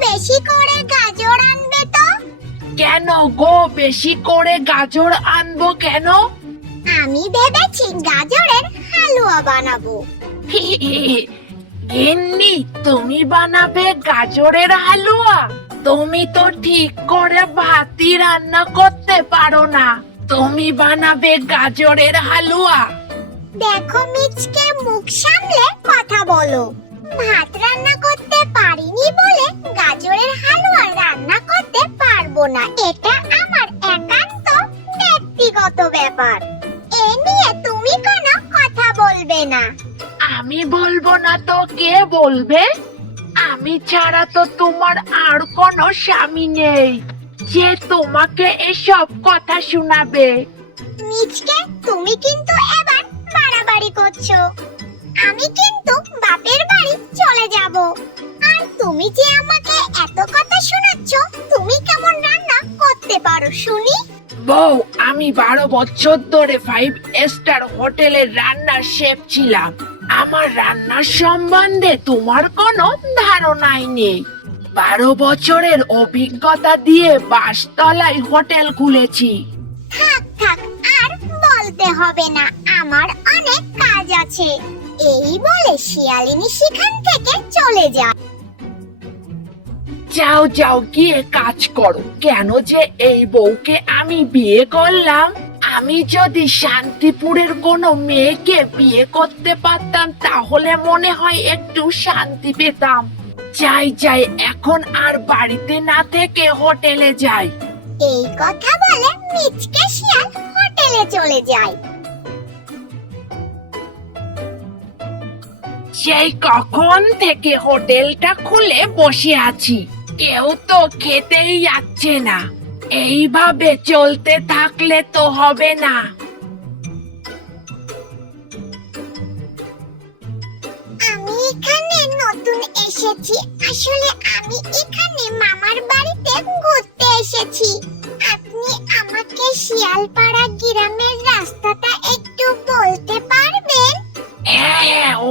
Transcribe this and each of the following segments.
বেশি করে গাজর আনবে তো? কেন গো? বেশি করে গাজর আনব কেন? আমি ভেবেছি গাজরের হালুয়া বানাবো। গিন্নি তুমি বানাবে গাজরের হালুয়া। তুমি তো ঠিক করে ভাতই রান্না করতে পারো না। তুমি বানাবে গাজরের হালুয়া। দেখো মিচকে মুখ সামলে কথা বলো। ভাত রান্না করতে পারিনি বলে গাজরের হালুয়া রান্না করতে পারব না। এটা আমার একান্ত ব্যক্তিগত ব্যাপার। এ নিয়ে তুমি কোনো কথা বলবে না। আমি বলব না তো কে বলবে? আমি ছাড়া তো তোমার আর কোনো স্বামী নেই যে তোমাকে এসব কথা শোনাবে। মিচকে তুমি কিন্তু এবার বাড়াবাড়ি করছ। আমি কিন্তু বাপের বাড়ি চলে যাব। আর তুমি যে আমাকে এত কথা শোনাচ্ছ তুমি কেমন রান্না করতে পারো শুনি? বউ আমি বারো বছর ধরে ফাইভ স্টার হোটেলের রান্নার শেফ ছিলাম। আমার রান্নার সম্বন্ধে তোমার কোনো ধারণাই নেই। বারো বছরের অভিজ্ঞতা দিয়ে বাসতলায় হোটেল খুলেছি। থাক থাক আর বলতে হবে না। আমার এই বলে শিয়ালিনী সেখান থেকে চলে যায়। যাও যাও গিয়ে কাজ করো। কেন যে এই বউকে আমি বিয়ে করলাম? আমি যদি শান্তিপুরের কোনো মেয়েকে বিয়ে করতে পারতাম তাহলে মনে হয় একটু শান্তি পেতাম। যাই যাই এখন আর বাড়িতে না থেকে হোটেলে যাই। এই কথা বলে মিচকে শিয়াল হোটেলে চলে যায়। সেই কখন থেকে হোটেলটা খুলে বসে আছি, কেউ তো খেতেই যাচ্ছে না। এইভাবে চলতে থাকলে তো হবে না। আমি এখানে নতুন এসেছি। আসলে আমি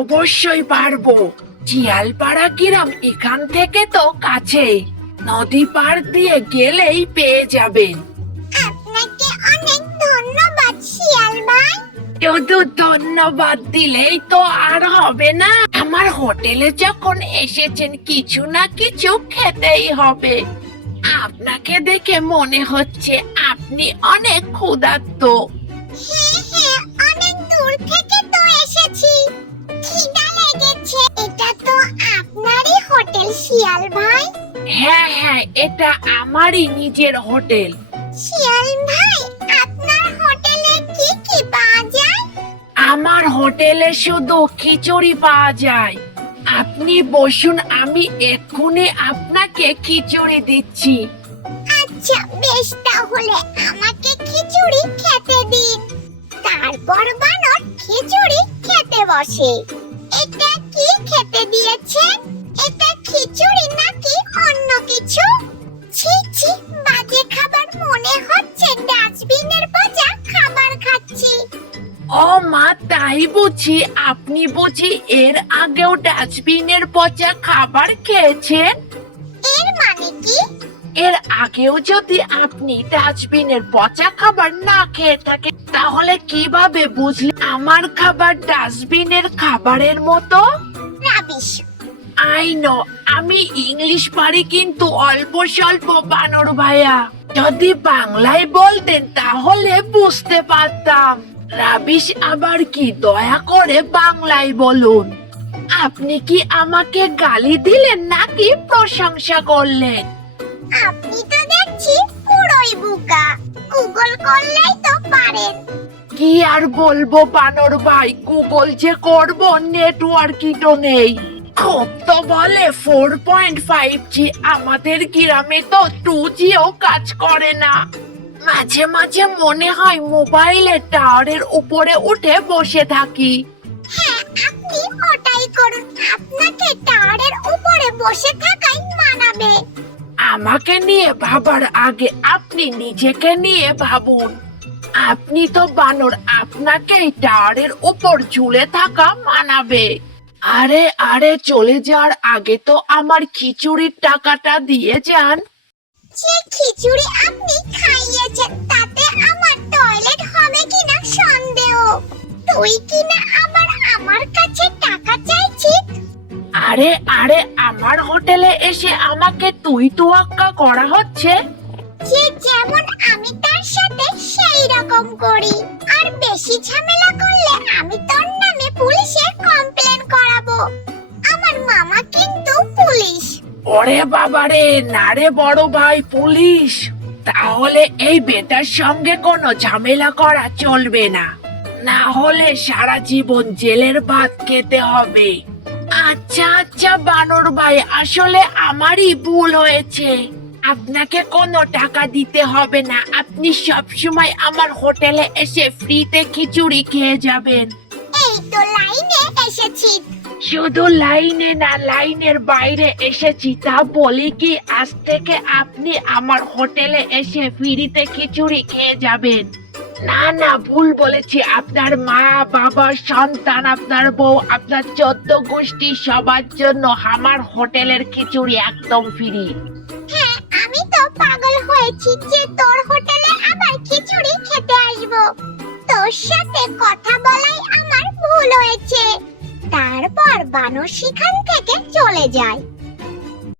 অবশ্যই পারব। চিয়ালপাড়া গ্রাম এখান থেকে তো কাছে। নদী পার দিয়ে গেলেই পেয়ে যাবেন। আপনাকে অনেক ধন্যবাদ শিয়াল ভাই। শুধু ধন্যবাদ দিলেই তো আর হবে না। আমার হোটেলে যখন এসেছেন কিছু না কিছু খেতেই হবে। আপনাকে দেখে মনে হচ্ছে আপনি অনেক ক্ষুধার্ত। হ্যাঁ হ্যাঁ অনেক দূর থেকে তো শিয়াল ভাই? হ্যাঁ হ্যাঁ এটা আমারই নিজের হোটেল। শিয়াল ভাই আপনার হোটেলে কি কি পাওয়া যায়? আমার হোটেলে শুধু খিচুড়ি পাওয়া যায়। আপনি বসুন আমি এক্ষুনি আপনাকে খিচুড়ি দিচ্ছি। আচ্ছা বেশ তাহলে আমাকে খিচুড়ি খেতে দিন। তারপর বানর খিচুড়ি খেতে বসে। এটা কি খেতে দিয়েছেন? এটা খিচুড়ি নাকি অন্য কিছু? ছি ছি বাজে খাবার মনে হচ্ছে। ডাস্টবিনের পচা খাবার খাচ্ছি। ও মা তাই বুঝি। আপনি বুঝি এর আগেও ডাস্টবিনের পচা খাবার খেয়েছেন? এর মানে কি? এর আগেও যদি আপনি ডাস্টবিনের পচা খাবার না খেয়ে থাকেন তাহলে কীভাবে বুঝলেন আমার খাবার ডাস্টবিনের খাবারের মতো? রাবিশ আই নো আমি ইংলিশ পারি কিন্তু অল্প স্বল্প বানর ভাইয়া। যদি বাংলায় বলতেন তাহলে বুঝতে পারতাম। রাবিশ আবার কি দয়া করে বাংলায় বলুন। আপনি কি আমাকে গালি দিলেন নাকি প্রশংসা করলেন? আপনি তো দেখছি পুরোই বুকা। গুগল করলেই তো পারেন। কি আর বলব বানর ভাই গুগল যে করব নেটওয়ার্কই তো নেই। তো বলে ফোর পয়েন্ট ফাইভ জি আমাদের গ্রামে তো টু জিও কাজ করে না। মাঝে মাঝে মনে হয় মোবাইলে টাওয়ারের উপরে উঠে বসে থাকি। হ্যাঁ আপনি ওটাই করুন। আপনাকে টাওয়ারের উপরে বসে থাকাই মানাবে। আমাকে নিয়ে ভাবার আগে আপনি নিজেকে নিয়ে ভাবুন। আপনি তো বানর আপনাকেই টাওয়ারের উপর ঝুলে থাকা মানাবে। আরে আরে চলে যাওয়ার আগে তো আমার খিচুড়ির টাকাটা দিয়ে যান। যে খিচুড়ি আপনি খাইয়েছেন তাতে আমার টয়লেট হবে কিনা সন্দেহ? তুই কিনা আবার আমার কাছে টাকা চাইছিস? আরে আরে আমার হোটেলে এসে আমাকে তুই তোয়াক্কা করা হচ্ছে? যেমন আমি তার সাথে সেই রকম করি। আর বেশি ঝামেলা করলে আমি তোর নামে পুলিশে কমপ্লেন করাবো। আমার মামা কিন্তু পুলিশ। ওরে বাবারে না রে বড় ভাই, পুলিশ। তাহলে এই বেটার সঙ্গে কোনো ঝামেলা করা চলবে না। না হলে সারা জীবন জেলের ভাত খেতে হবে। আচ্ছা আচ্ছা বানর ভাই, আসলে আমারই ভুল হয়েছে। আপনাকে কোনো টাকা দিতে হবে না। আপনি সব সময় আমার হোটেলে এসে ফ্রিতে খিচুড়ি খেয়ে যাবেন। এই তো লাইনে এসেছি। শুধু লাইনে না লাইনের বাইরে এসেছি। তা বলি কি আজ থেকে আপনি আমার হোটেলে এসে ফ্রিতে খিচুড়ি খেয়ে যাবেন। না না ভুল বলেছি। আপনার মা বাবা সন্তান আপনার বউ আপনার চোদ্দ গোষ্ঠী সবার জন্য আমার হোটেলের খিচুড়ি একদম ফ্রি। পাগল হয়েছি যে তোর হোটেলে আবার খিচুড়ি খেতে আসব। তোর সাথে কথা বলাই আমার ভুল হয়েছে। তারপর বানর সেখান থেকে চলে যায়।